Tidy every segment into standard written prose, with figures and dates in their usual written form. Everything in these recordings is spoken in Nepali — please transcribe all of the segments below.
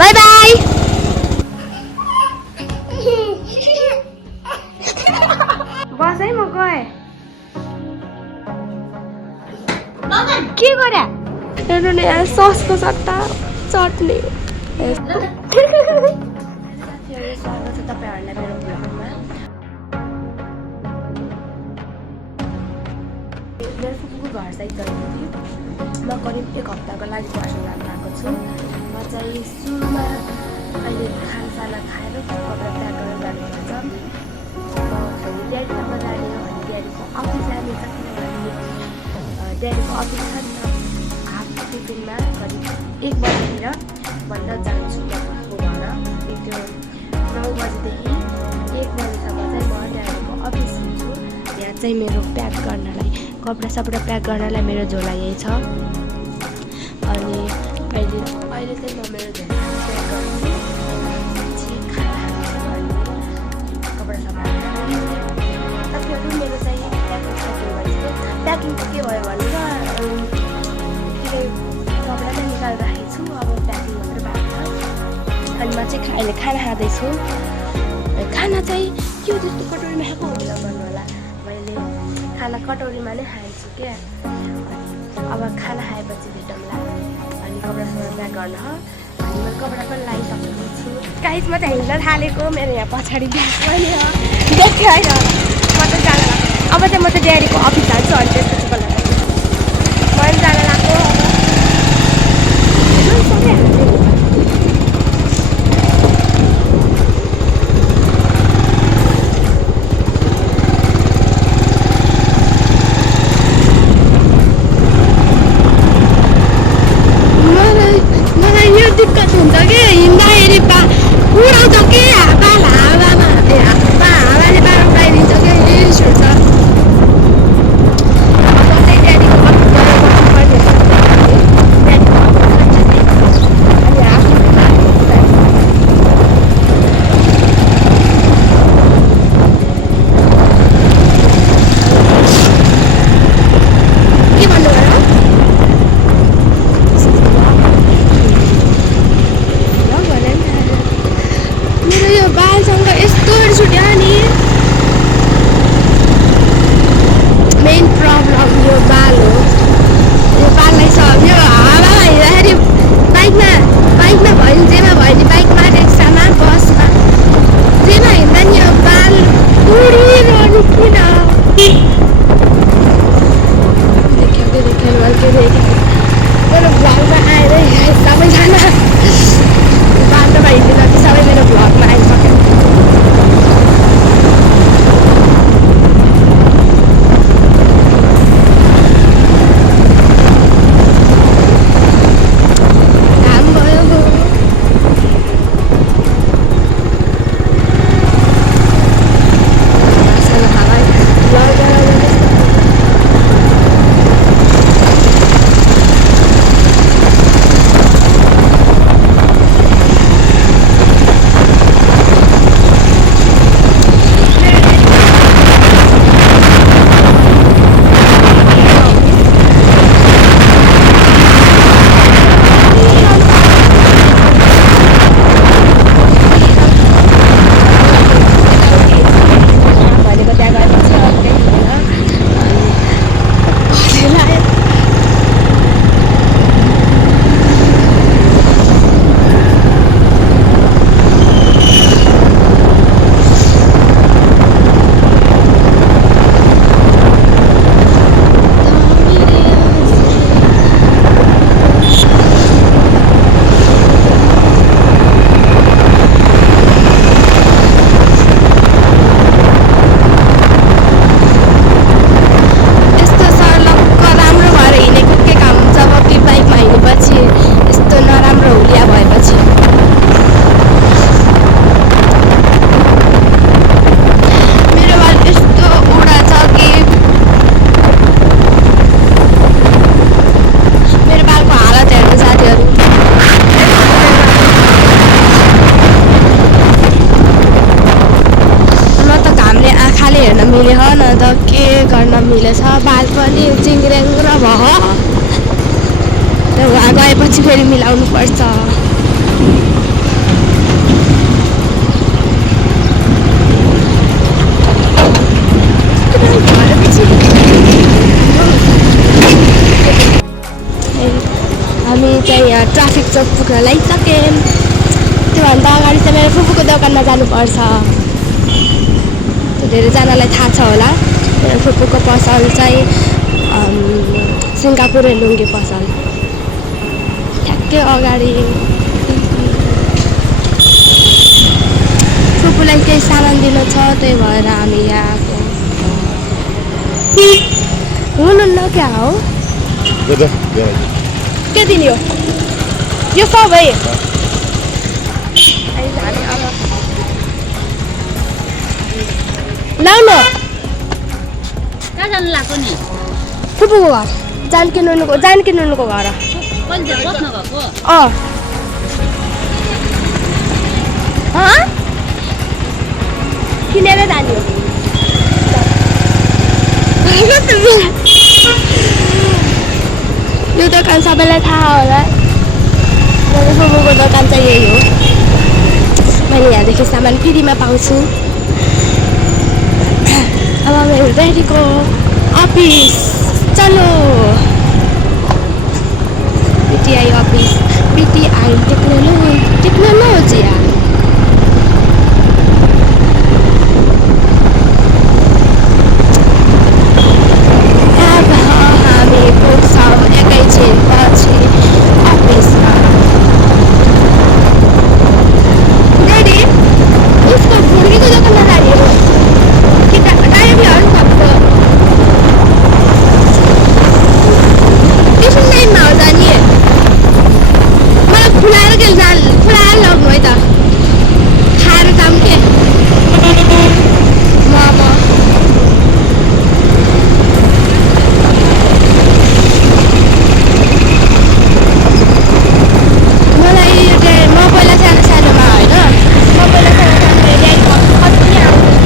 By by. बस है म गएँ। के गरे हेर्नु नि यहाँ ससको सट्टा चट्नी। स्वागत छ तपाईहरुलाई मेरो भ्लगमा। मेरो फुपूको घर साइड गएको थिएँ। म करिब 1 हप्ताको लागि पर्सन जान गएको छु। म चाहिँ सुरुमा अहिले खानसाना खाएर कपडा प्याक गरेर जानुपर्छ। भोलि ड्याडीसँग जाने हो भने ड्याडीको अफिस जाने छ, किनभने ड्याडीको अफिस छ नि त। हाफ टिफिनमा करिब 1 बजीतिर भन्दा जान्छु फुपूको घर। त्यो 9 बजीदेखि 1 बजीसम्म चाहिँ म ड्याडीको अफिस हुन्छु। यहाँ चाहिँ मेरो प्याक गर्नलाई कपडा सपडा प्याक गर्नलाई मेरो झोला यही छ। अनि अहिले चाहिँ म मेरो झोला प्याक गर्छु। कपडा सपडा तपाईँहरू मेरो चाहिँ प्याकिङ सकिङ भइसक्यो। प्याकिङ चाहिँ के भयो भने कपडा चाहिँ निकालेर राखेको छु। अब प्याकिङ मात्रै बाँकी छ। अनि म चाहिँ अहिले खाना खाँदैछु। खाना चाहिँ के जस्तो कटोरीमा खाएको हुँदैन भन्नु होला। मैले खाना कटोरीमा नै खान्छु क्या। अब खाना खाएपछि भेटौँला। अनि कपडा सपडा प्याक गर्न हो। अनि मैले कपडा पनि लगाइसकेको छु। गाइस म चाहिँ हिँड्न थालेको। मेरो यहाँ पछाडि ब्याग पनि हो। देख्यो होइन म त जान लाग्यो। अब चाहिँ म चाहिँ ड्याडीको अफिस जान्छु। अनि त्यसपछि बोल्न लाग्छु म पनि जान लाग्यो। दिक्कत हुन्छ कि हिँड्दाखेरि उडाउँछ कि हावामा हावाले बार उडाइदिन्छ कि रिस उठ्छ। अब चाहिँ ड्याडीको अफिस गएर बस्नुपर्ने के भन्नुभयो? मेरो यो बालसँग यस्तो रिस उठ्यो नि। मेन प्रब्लम यो बाल हो। यो बाललाई यो हावामा हिँड्दाखेरि बाइकमा भयो नि जेमा भयो नि, बाइकमा रिक्सामा बसमा जेमा हिँड्दा नि यो बाल उडिरहनु किन? देख्यो मेरो भ्लगमा आएर सबैजना बाटोमा हिँड्नु जति सबै मेरो भ्लगमा आइसक्यो। घाम भयो मिले हो न त के गर्न मिलेछ। बाल पनि चिङ्ग्रेङ्ग्र भयो। गएपछि फेरि मिलाउनु पर्छ। सकेँ। त्योभन्दा अगाडि चाहिँ मेरो फुपूको दोकानमा जानुपर्छ। धेरैजनालाई थाहा छ होला मेरो फुपूको पसल चाहिँ सिङ्गापुरे लुङ्गे पसल ठ्याक्कै अगाडि। फुपूलाई केही सामान दिनु छ त्यही भएर हामी यहाँ आएको। हुनुहुन्न क्या हो के दिने हो यो सबै लाउनु कहाँ जानु लाग्यो नि? फुपूको घर जानकी नुनुको घर कहिले बस्नु भएको? किनेर जाने हो यो दोकान सबैलाई थाहा होला। मेरो फुपूको दोकान चाहिँ यही हो। मैले यहाँदेखि सामान फ्रीमा पाउँछु। अब मेरो ड्याडीको अफिस चलो पिटिआई अफिस पिटिआई टेक्नोलोजी। हामी पुग्छौँ एकैछिन पछि अफिसमा। ड्याडी उसको भुर्गीको दोकानमा जाने हो कि डाइरेक्टली हल्नु भएको ट्युसन टाइममा हो जाने? मलाई खुलाएर लग्नु है त खाएर काम के मोमो। मलाई म पहिला सानोमा होइन म पहिला सानो ड्याडीको कति आउँथ्यो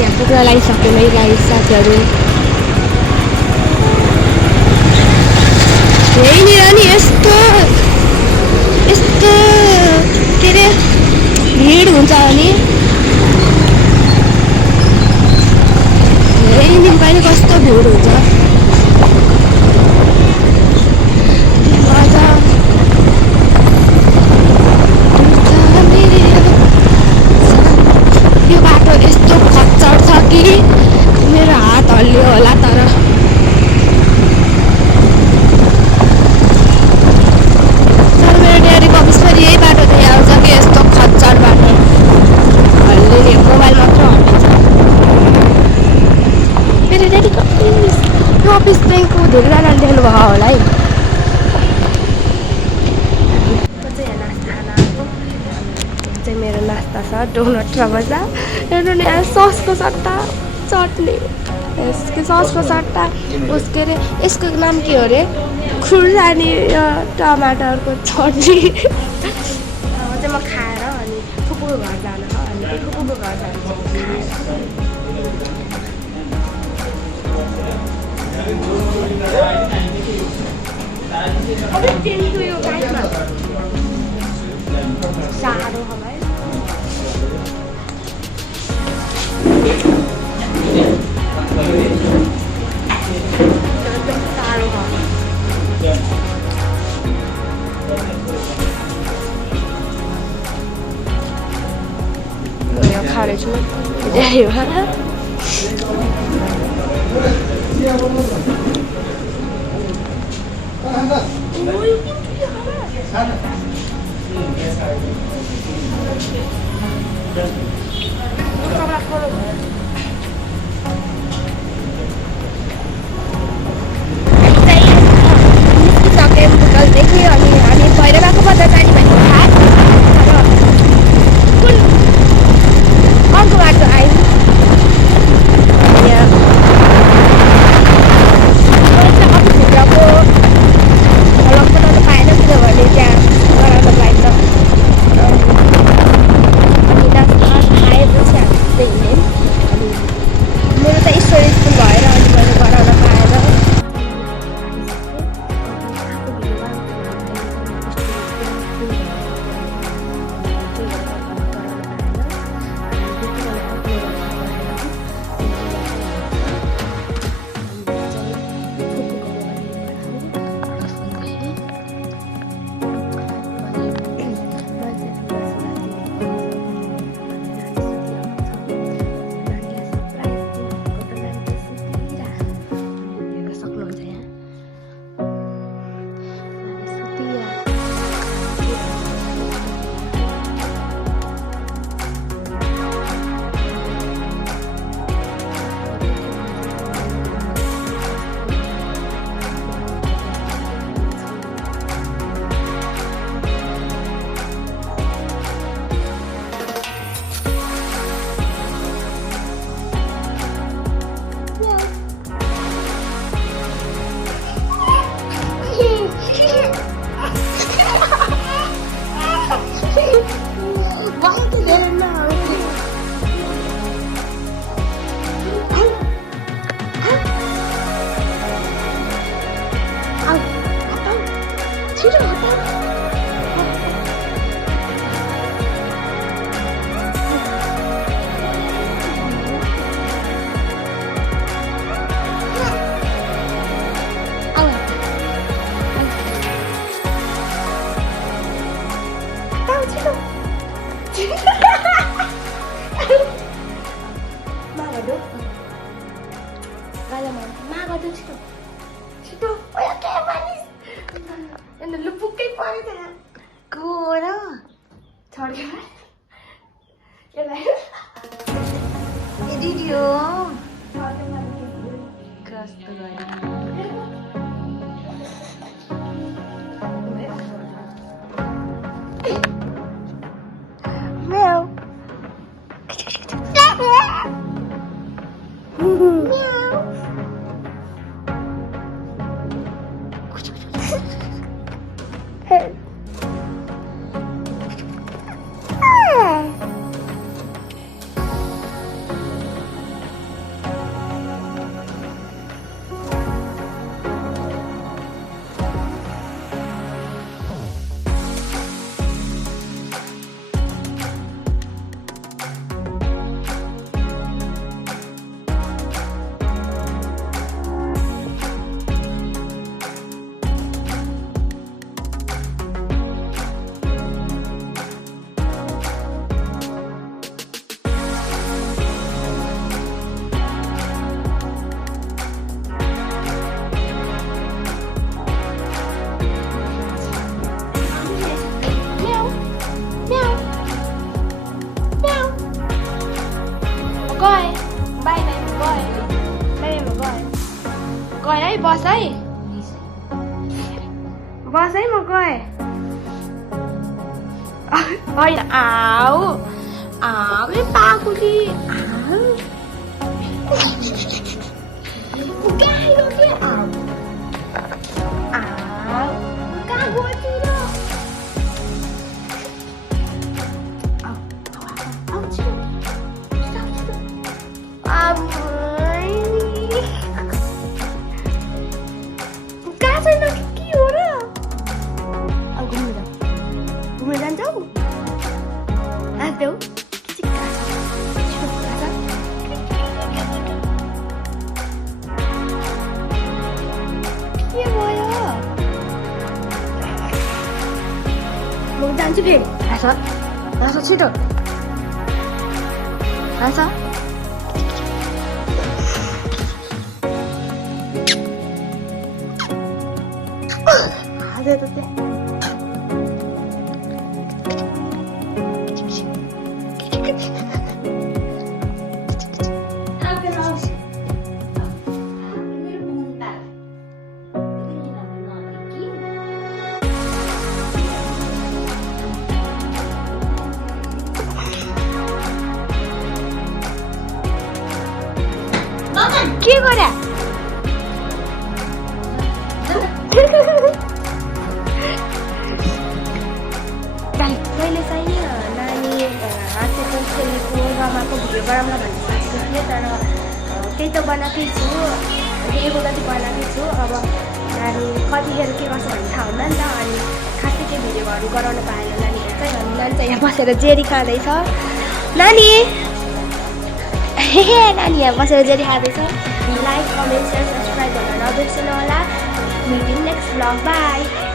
यहाँ पुग्न लगाइसक्यो मैले गाई साथीहरू। यहीँनिर नि यस्तो के अरे भिड हुन्छ अनि धेरै दिन पनि कस्तो भिड हुन्छ। यो बाटो यस्तो खच्चड छ कि मेरो हात हल्लियो होला। तर मेरो ड्याडीको अफिस पनि यही बाटो चाहिँ आउँछ कि यस्तो खच्चड बाटो हल्लिने मोबाइल मात्र हल्लिन्छ। मेरो ड्याडीको अफिस चाहिँ धेरैजनाले देख्नुभयो होला है। चाहिँ मेरो नास्ता छ डोनट समोसा। हेर्नु नि यहाँ ससको सट्टा चटनी ससको सट्टा उसको अरे यसको नाम के हो अरे खुर्सानी टमाटरको चटनी। चाहिँ म खाएर अनि फुपूको घर जानु छ अनि फुपूको घर जानु साह्रो होला है। साह्रो खाँदैछु निस्किसकेदेखि अनि हामी भैरवाको बजार जाने भनेको थाहा कुन अर्को बाटो आयौँ। अफिसभित्रको झलक बनाउनु पाएन किनभने त्यहाँ गराउनु पाइन्छ। अनि नास्ता खाएपछि हामी हिँड्यौँ। गाजामा माग त छिटो छिटो ओया के मानिस एन्ड लुपुकै परेछ गोर छड्के ए दिदी हो कस्तो गरे Meow. Coi đấy, boss ấy. Boss ấy mà coi. Coi là ảo. Ảo cái ba của đi. Ảo. Cái luôn kia ảo. Ảo. Cái của chị đó. Ảo. Ảo chị. Aduh, mau jalan sih, rasa situ, rasa. Ada tuh deh. के गरे मैले चाहिँ नानी हातको खेलेको रमाको भिडियो गराउँला भन्ने सोचेको थिएँ तर त्यही त बनाएकै छु एगो जति बनाएकै छु अब नानी कतिखेर के गर्छ भन्ने थाहा हुन्न नि त अनि खासै के भिडियोहरू गराउन पाएन नानी हेर्छ अनि नानी चाहिँ यहाँ बसेर जेरी खाँदैछ नानी नानी यहाँ बसेर जेरी खाँदैछ लाइक कमेन्ट सेयर सब्सक्राइब गर्न नबिर्सनु होला। Meet in next vlog. Bye.